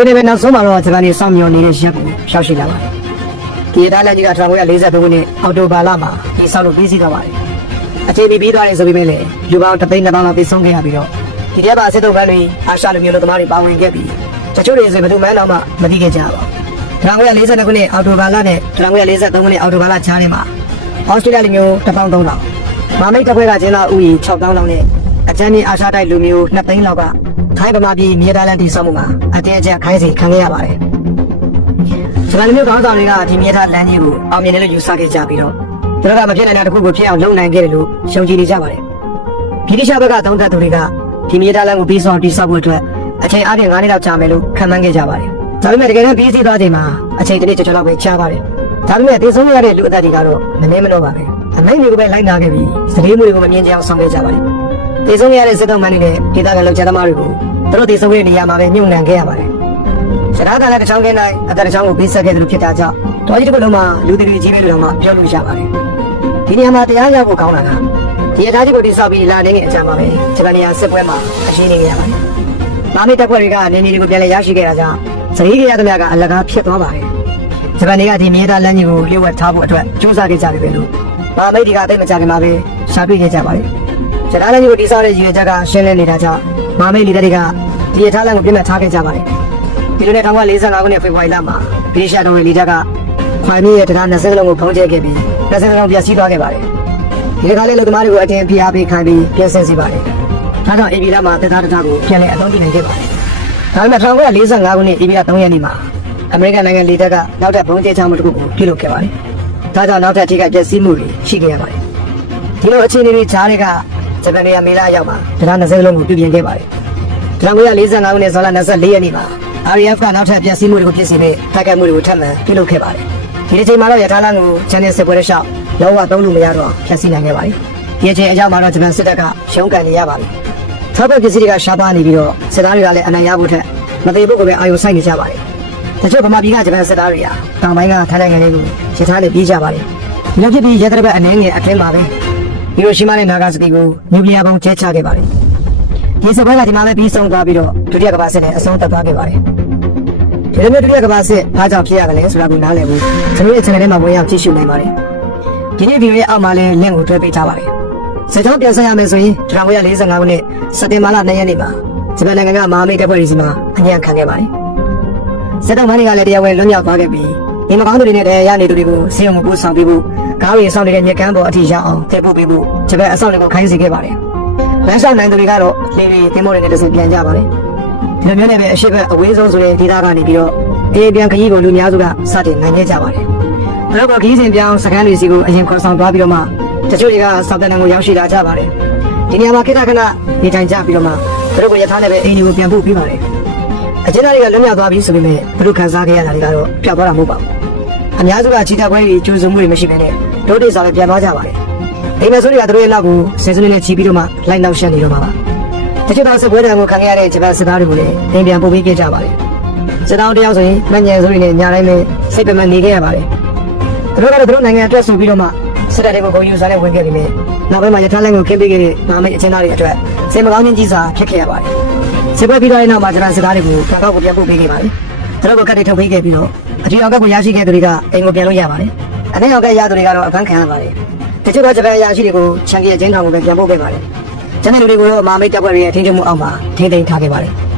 တို့နေပဲနောက်ဆုံးမှာတော့ဂျပန်နေစောင့်မျှော်နေတဲ့ရက်ကိုရှောက်ရှိလာပါတယ်ဒီအသားလက်ကြီးက1943ခုနှစ်အောက်တိုဘာလမှာဒီဆောက်လို့ပြီးစီးသွားပါတယ်အခြေအနေပြီးသွားတယ်ဆိုပေမဲ့လည်းလူပေါင်း3,200,000လောက်ပြေဆုံးခဲ့ရပြီးတော့ဒီထဲမှာစစ်တုံးကတွေအာရှလူမျိုးလူသမားတွေပါဝင်ခဲ့ပြီးတချို့တွေဆိုဘယ်သူမှန်းတော့မှမသိခဲ့ကြပါဘူး1942ခုနှစ်အောက်တိုဘာလနဲ့1943ခုနှစ်အောက်တိုဘာလခြားထဲမှာဩစတြေးလျလူမျိုး13,000လောက်မာမိတ်တပ်ဖွဲ့ကကျင်းသားဥယျာဉ်6,000လောက်နဲ့အချမ်းကြီးအာရှတိုက်လူမျိုး2,000,000လောက်ကခိုင်းပမာပြည်မြေသားလန်တီဆောက်မှုမှာအတင်းအကျပ်ခိုင်းစီခံခဲ့ရပါတယ်ဂျပန်လူမျိုးခေါင်းဆောင်တွေကဒီမြေသားလန်ကြီးကိုအောင်မြင်တယ်လို့ယူဆခဲ့ကြပြီးတော့သူတို့ကမဖြစ်နိုင်တဲ့တစ်ခုကိုဖြစ်အောင်လုပ်နိုင်ခဲ့တယ်လို့ရှုံကြည်နေကြပါတယ်ဗြိတိရှဘက်ကသုံးသပ်သူတွေကဒီမြေသားလန်ကိုပြီးဆောင်တိဆောက်ဖို့အတွက်အချိန်အားဖြင့်9နှစ်လောက်ကြာမယ်လို့ခန့်မှန်းခဲ့ကြပါတယ်ဒါပေမဲ့တကယ်တမ်းပြီးစီးသွားချိန်မှာအချိန်တစ်နှစ်ကျော်လောက်ပဲကြာပါတယ်ဒါပေမဲ့တည်ဆုံးရတဲ့လူအသက်တွေကတော့မနှဲမနှောပါပဲအမိန့်တွေကိုပဲလိုက်နာခဲ့ပြီးစတိမှုတွေကိုမမြင်ကြအောင်ဆောင်ခဲ့ကြပါတယ်တည်ဆုံးရတဲ့စစ်တုံးမန်းတွေနဲ့ဒေသခံလူကျသမားတွေကိုသူတို့တည်ဆုံးတဲ့နေရာမှာပဲမြုပ်နှံခဲ့ရပါတယ်စကားကလည်းတစ်ချောင်းကင်းတိုင်းအသက်တစ်ချောင်းကိုပေးဆက်ခဲ့တယ်လို့ဖြစ်တာကြောင့်တော်ကြီးတစ်ခုလုံးမှာလူတွေကြီးပဲလို့တော့မှပြောလို့ရပါတယ်ဒီနေရာမှာတရားရောက်ဖို့ကောင်းတာကဒီအထားကြီးကိုတိဆောက်ပြီးလာနေတဲ့အကြမ်းမှာပဲဂျပန်နေရာစစ်ပွဲမှာအရှိနေခဲ့ရပါတယ်မာမိတ်တပ်ဖွဲ့တွေကနေနေတွေကိုပြန်လည်ရရှိခဲ့တာကြောင့်စတိကရသမျှကအလကားဖြစ်သွားပါတယ်ဂျပန်တွေကဒီမြေသားလမ်းကြီးကိုလျှို့ဝှက်ထားဖို့အတွက်စူးစမ်းခဲ့ကြတယ်ပဲလို့မာမိတ်တွေကသိမကြခင်မှာပဲရှာတွေ့ခဲ့ကြပါတယ်ဂျပန်လမ်းကြီးကိုတိဆောက်တဲ့ရည်ရွယ်ချက်ကရှင်းလင်းနေတာကြောင့်မာမိတ်လူတွေကဒီအထားလမ်းကိုပြင်မှတ်ထားခဲ့ကြပါတယ်ဒီလိုနဲ့1945ခုနှစ်ဖေဖော်ဝါရီလမှာဗြိတိရှတော်ရဲ့လီဒါကခွိုင်မြေရဲ့တရား20လုံးကိုဖုံးကျဲခဲ့ပြီး20လုံးပြည့်စည်သွားခဲ့ပါတယ်ဒီကလေးလူသမားတွေကိုအတင်းဖိအားပေးခိုင်းပြီးပြင်ဆင်စီပါတယ်ဒါကြောင့်အေဗီလာမှာတပ်သားကိုပြန်လည်အသုံးပြုနိုင်ခဲ့ပါတယ်ဒါပေမဲ့1945ခုနှစ်အေဗီလာ3ရက်နေ့မှာအမေရိကန်နိုင်ငံလေတပ်ကနောက်ထပ်ဘုံကျဲချမှုတစ်ခုကိုပြုလုပ်ခဲ့ပါတယ်ဒါကြောင့်နောက်ထပ်ထိခိုက်ပျက်စီးမှုတွေရှိခဲ့ရပါတယ်ဒီလိုအခြေအနေတွေကြားတွေကဂျပန်နေရာမေလအရောက်မှာတရား20လုံးကိုပြုပြင်ခဲ့ပါတယ်1945ခုနှစ်ဇွန်လ24ရက်နေ့မှာ RAF ကနောက်ထပ်ပျက်စီးမှုတွေကိုဖြစ်စေတဲ့တိုက်ခိုက်မှုတွေကိုထပ်မံပြုလုပ်ခဲ့ပါတယ်ဒီအချိန်မှာတော့ရထားလမ်းကိုချန်နယ်စစ်ပွဲတစ်လျှောက်လုံးဝသုံးလို့မရတော့ဖျက်ဆီးနိုင်ခဲ့ပါတယ်ဒီအချိန်အကြောင်းမှာတော့ဂျပန်စစ်တပ်ကရှုံးကန်နေရပါတယ်ထောက်ပံ့ပစ္စည်းတွေကရှားပါနေပြီးတော့စစ်သားတွေကလည်းအနိုင်ရဖို့ထက်မသေးဖို့ကိုပဲအာရုံစိုက်နေကြပါတယ်တချို့ဗမာပြည်ကဂျပန်စစ်သားတွေဟာတောင်ပိုင်းကထိုင်းနိုင်ငံတွေကိုရထားနဲ့ပြေးကြပါတယ်ဒီလိုဖြစ်ပြီးရဲတပ်ဖွဲ့အနေငယ်အတွင်းမှာပဲဟီရိုရှီမာနဲ့နာဂါစကီကိုနျူကလ িয়ার ဘုံကျဲချခဲ့ပါတယ်ဒီစစ်ပွဲကဒီမှာပဲပြီးဆုံးသွားပြီးတော့ဒုတိယကမ္ဘာစစ်နဲ့အဆုံးသတ်သွားခဲ့ပါတယ်ဒီလိုမျိုးဒုတိယကမ္ဘာစစ်ဘာကြောင့်ဖြစ်ရတယ်လဲဆိုတာကိုနားလည်ဖို့ကျွန်တော်ရဲ့ channel ထဲမှာဝင်ရောက်ကြည့်ရှုနိုင်ပါတယ်ဒီနေ့ဗီဒီယိုရဲ့အောက်မှာလည်း link ကိုတွဲပေးထားပါတယ်စစ်ကြောင်းပြန်ဆက်ရမယ်ဆိုရင်1945ခုနှစ်စက်တင်ဘာလ2ရက်နေ့မှာဂျပန်နိုင်ငံကမဟာမိတ်တပ်ဖွဲ့တွေစီမှာအညံ့ခံခဲ့ပါတယ်စစ်တပ်မန်းတွေကလည်းတရားဝင်လွတ်မြောက်သွားခဲ့ပြီးဒီမကောင်းသူတွေနဲ့တရားရနေသူတွေကိုဆေးရုံကိုပို့ဆောင်ပေးဖို့ကားတွေဆောက်နေတဲ့မြေကမ်းပေါ်အထိရောက်အောင်ထည့်ပို့ပေးဖို့ဂျပန်အဆောက်တွေကိုခိုင်းစေခဲ့ပါတယ်လမ်းလျှောက်နိုင်သူတွေကတော့လေတွေသင်္ဘောတွေနဲ့တဆင့်ပြန်ကြပါတယ်ဒီလိုမျိုးနဲ့ပဲအရှိတ်အဝေးဆုံးဆိုတဲ့ဒေသကနေပြီးတော့အေးပြန်ခရီးကိုလူများစုကစတင်နိုင်ခဲ့ကြပါတယ်ဘလော့ကခီးစဉ်ပြောင်းစကန်တွေစီကိုအရင်ခေါ်ဆောင်သွားပြီးတော့မှတချို့တွေကစောက်တန်ကိုရောက်ရှိလာကြပါတယ်ဒီနေရာမှာခိတ္တခဏနေထိုင်ကြပြီးတော့မှသူတို့ကရထားနဲ့ပဲအိမ်တွေကိုပြန်ပို့ပြီးပါတယ်အကျဉ်းသားတွေကလွတ်မြောက်သွားပြီဆိုပေမဲ့သူတို့ခံစားခဲ့ရတာတွေကတော့ပျောက်သွားတာမဟုတ်ပါဘူးအများစုကချီတက်ပွဲတွေကျူးစုံမှုတွေမရှိဘဲနဲ့ဒုတိယဆောင်လည်းပြန်သွားကြပါတယ်အိမ်မဆိုးတွေကသူတို့ရဲ့နောက်ကိုဆယ်စုနှစ်နဲ့ချီပြီးတော့မှလိုက်နောက်ရှက်နေတော့မှာပါတချို့တော့စစ်ပွဲတံကိုခံခဲ့ရတဲ့ဂျပန်စစ်သားတွေကိုလည်းအိမ်ပြန်ပို့ပေးခဲ့ကြပါတယ်စစ်သားတယောက်ဆိုရင်မညံဆိုရင်ညာတိုင်းပဲစိတ်ပမှန်နေခဲ့ရပါတယ်သူတို့ကတော့သူတို့နိုင်ငံအတွက်ဆိုပြီးတော့မှစစ်တပ်တွေကိုဂုဏ်ယူစားနဲ့ဝင်ခဲ့ပြီးမြဲနောက်ပိုင်းမှာရထားလိုင်းကိုခင်းပေးခဲ့တဲ့မဟာမိတ်အချင်းသားတွေအတွက်စိတ်မကောင်းခြင်းကြီးစွာဖြစ်ခဲ့ရပါတယ်စစ်ပွဲပြီးတော့နောက်မှာဂျပန်စစ်သားတွေကိုဘန်ကောက်ကိုပြန်ပို့ပေးခဲ့ပါတယ်သူတို့ကကတ်တွေထုတ်ပေးခဲ့ပြီးတော့အထူးအောင်ကတ်ကိုရရှိခဲ့သူတွေကအိမ်ကိုပြန်လို့ရပါတယ်အနိုင်အောင်ကတ်ရသူတွေကတော့အဖမ်းခံရပါတယ်တချို့တော့ဂျပန်အရာရှိတွေကိုချန်ကီအချင်းထောင်ကိုပဲပြန်ပို့ပေးပါတယ်ကျန်တဲ့လူတွေကိုတော့မဟာမိတ်တပ်ဖွဲ့တွေရဲ့ထိန်းချုပ်မှုအောက်မှာထိန်းသိမ်းထားခဲ့ပါတယ်